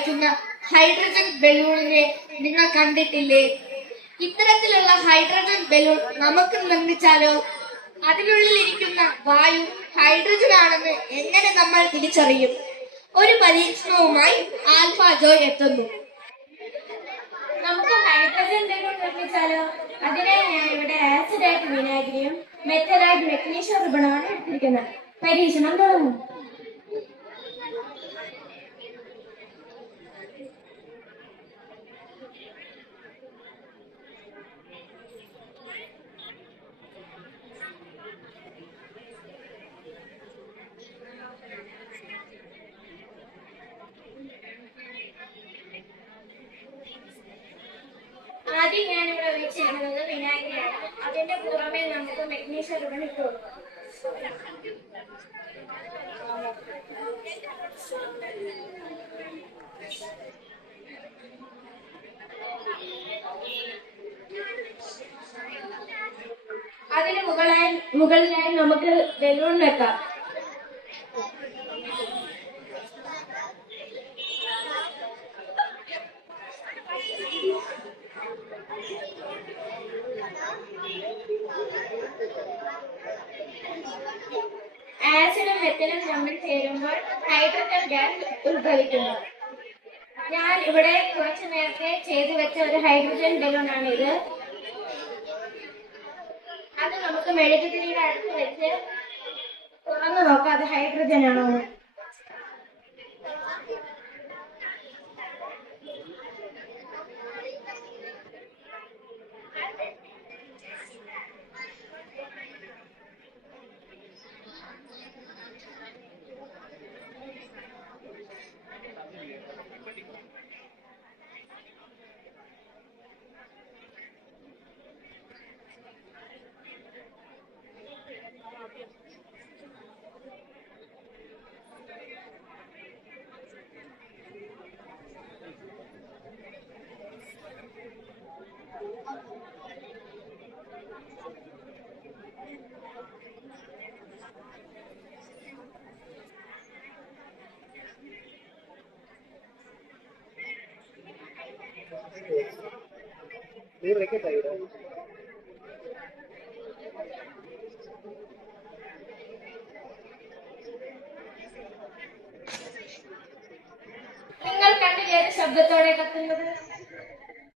വയ്ക്കുന്ന ഹൈഡ്രജൻ ബലൂണിനെ നിങ്ങൾ കണ്ടിട്ടില്ലേ? ഇത്തരത്തിലുള്ള ഹൈഡ്രജൻ ബലൂൺ നമുക്ക് നിർമ്മിച്ചാലോ? അതിനുള്ളിൽ ഇരിക്കുന്ന വായു ഹൈഡ്രജൻ ആണെന്ന് എങ്ങനെ നമ്മൾ തിരിച്ചറിയും? ഒരു പരീക്ഷണവുമായി ആൽഫ ജോയ് എത്തുന്നു. നമുക്ക് ഹൈഡ്രജൻ ബലൂൺ നിർമ്മിച്ചാലോ? അതിനായി ഞാൻ ഇവിടെ ആസിഡായിട്ട് വിനാഗിരിയും മെറ്റലായിട്ട് മെഗ്നീഷ്യം റിബണുമാണ് എടുത്തിരിക്കുന്നത്. പരീക്ഷണം തുടങ്ങും. ആദ്യം ഞാനിവിടെ ഒഴിച്ചിരിക്കുന്നത് വിനാഗിരിയാണ്. അതിന്റെ പുറമെ നമുക്ക് മെഗ്നീഷ്യം റിബൺ ഇട്ട് കൊടുക്കാം. അതിന് മുകളിലായി നമുക്ക് ബലൂൺ വെക്കാം. ആസിഡും മെറ്റലും തമ്മിൽ ചേരുമ്പോൾ ഹൈഡ്രജൻ ഗ്യാസ് ഉത്ഭവിക്കുന്നു. ഞാൻ ഇവിടെ കുറച്ചു നേരത്തെ ചെയ്തു വെച്ച ഒരു ഹൈഡ്രജൻ ബലൂണാണിത്. അത് നമുക്ക് മെഴുകുതിരിയുടെ അടുത്ത് വെച്ച് തുറന്നു നോക്കാം അത് ഹൈഡ്രജൻ ആണോ. നിങ്ങൾ കണ്ടില്ലേ ശബ്ദത്തോടെ കത്തുന്നത്?